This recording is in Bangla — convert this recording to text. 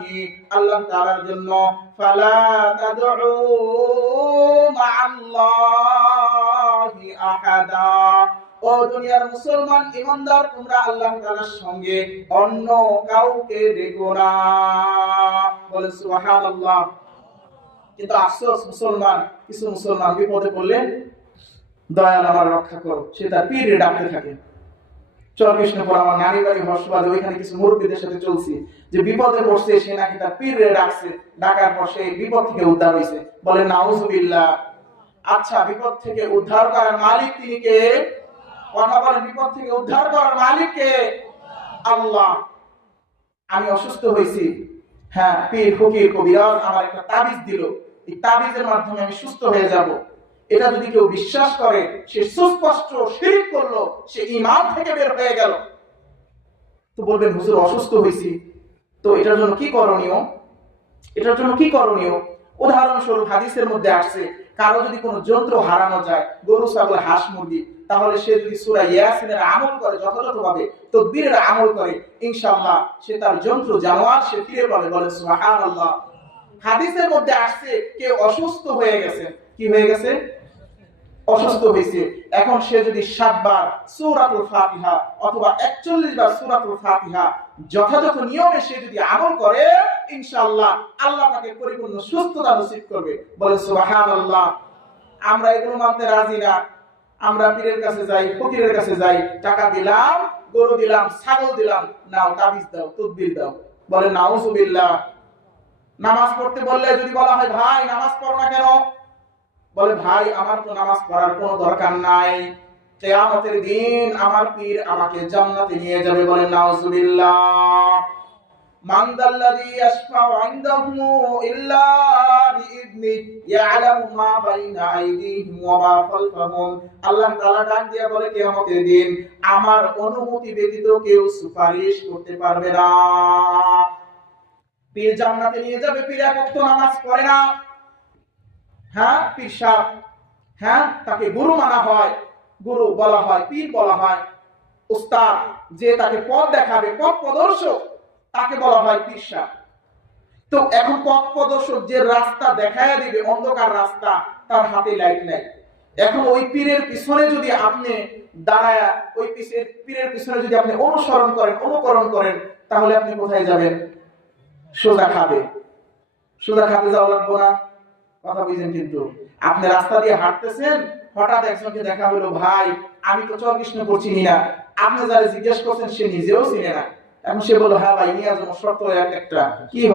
আল্লাহ তাআলার জন্য ফালা তাদউ মাআল্লাহি আহাদা। ও দুনিয়ার মুসলমান ইমানদার, তোমরা আল্লাহ তাআলার সঙ্গে অন্য কাউকে ডেকো না। বলে সুবহানাল্লাহ। কিন্তু আফসোস, কিছু মুসলমান বিপদে পড়লে দয়াল আমার রক্ষা করো, সে তার পীরে ডাকতে থাকে। চরকৃষ্ণপুর আমার নানি বাড়ি হর্ষবাদে, ওইখানে কিছু মুরব্বীদের সাথে চলছি, যে বিপদে পড়ছে সে নাকি তার পীরে ডাকছে, ডাকার পর সে বিপদ থেকে উদ্ধার হয়েছে। বলে নাউজুবিল্লাহ। আচ্ছা, বিপদ থেকে উদ্ধার করার মালিক তিনি কে? কথা বলেন, বিপদ থেকে উদ্ধার করার মালিক কে? আল্লাহ। আমি অসুস্থ হয়েছি, হ্যাঁ, পীর ফকির কবিরাজ আমার একটা তাবিজ দিল, এই তাবিজের মাধ্যমে আমি সুস্থ হয়ে যাব। এটা যদি কেউ বিশ্বাস করে, সে সুস্পষ্ট শিরক করলো, সে ঈমান থেকে বের হয়ে গেল। তো বলবেন হুজুর অসুস্থ হয়েছি, তো এটার জন্য কি করণীয়? উদাহরণস্বরূপ হাদিসের মধ্যে আসছে, কারো যদি কোনো যন্ত্র হারানো যায়, গরু ছাগল হাঁস মুরগি, তাহলে সে যদি সূরা ইয়াসিনের আমল করে, যথাযথভাবে তাকবীরের আমল করে, ইনশাআল্লাহ সে তার যন্ত্র জানোয়ার সে ফিরে পাবে। বলে সুবহানাল্লাহ। হাদিসের মধ্যে আসছে, কেউ অসুস্থ হয়ে গেছে, কি হয়ে গেছে? অসুস্থ হয়েছে। এখন সে যদি 7 বার সূরাতুল ফাতিহা অথবা 41 বার সূরাতুল ফাতিহা যথাযথ নিয়মে সে যদি আমল করে, ইনশাআল্লাহ আল্লাহ তাকে পরিপূর্ণ সুস্থতা নসিব করবে। বলে সুবহানাল্লাহ। আমরা এগুলো মানতে রাজি না। আমরা পীরের কাছে যাই, ফকিরের কাছে যাই, টাকা দিলাম, গরু দিলাম, ছাগল দিলাম, নাও তাবিজ দাও, তাকবীর দাও। বলে নাউজুবিল্লাহ। নামাজ পড়তে বললে যদি বলা হয় ভাই নামাজ পড়ো না কেন? বলে ভাই আমার তো নামাজ পড়ার কোনো দরকার নাই, কিয়ামতের দিন আমার পীর আমাকে জান্নাতে নিয়ে যাবে। বলে নাউজুবিল্লাহ। মান যাল্লাযী ইয়াশফাউ ইনদাহু ইল্লা বিইذনি ইয়ালামু মা বাইনা আইদিহিম ওয়া মা খালফাহুম। আল্লাহ তাআলা ডাক দিয়ে বলে কিয়ামতের দিন আমার অনুমতি ব্যতীত কেউ সুপারিশ করতে পারবে না। পীর জান্নাতে নিয়ে যাবে, পীর এক ওয়াক্ত নামাজ পড়ে না, হ্যাঁ, পীর সাহেব, হ্যাঁ, তাকে গুরু মানা হয়, গুরু বলা হয়, পীর বলা হয়। উস্তাদ যে তাকে পথ দেখাবে, পথ প্রদর্শক, তাকে বলা হয় পীর সাহেব। তো এখন পথ প্রদর্শক যে রাস্তা দেখায় দিবে, অন্ধকার রাস্তা, তার হাতে লাইট নাই। এখন ওই পীরের পিছনে যদি আপনি দাঁড়ায়, ওই পীরের পিছনে যদি আপনি অনুসরণ করেন, অনুকরণ করেন, তাহলে আপনি কোথায় যাবেন? সোজা খাবে যাওয়া লাগবে না। কথা বুঝেন? কিন্তু আপনি রাস্তা দিয়ে হাঁটতেছেন, হঠাৎ একজনকে দেখা হলো, ভাই আমি তো চরকৃষ্ণপুর চিনি না। আপনি যারা জিজ্ঞেস করছেন সে নিজেও চিনে না। এখন সে বলল হ্যাঁ ভাই, নিয়ে আসবো, শর্ত একটা। কি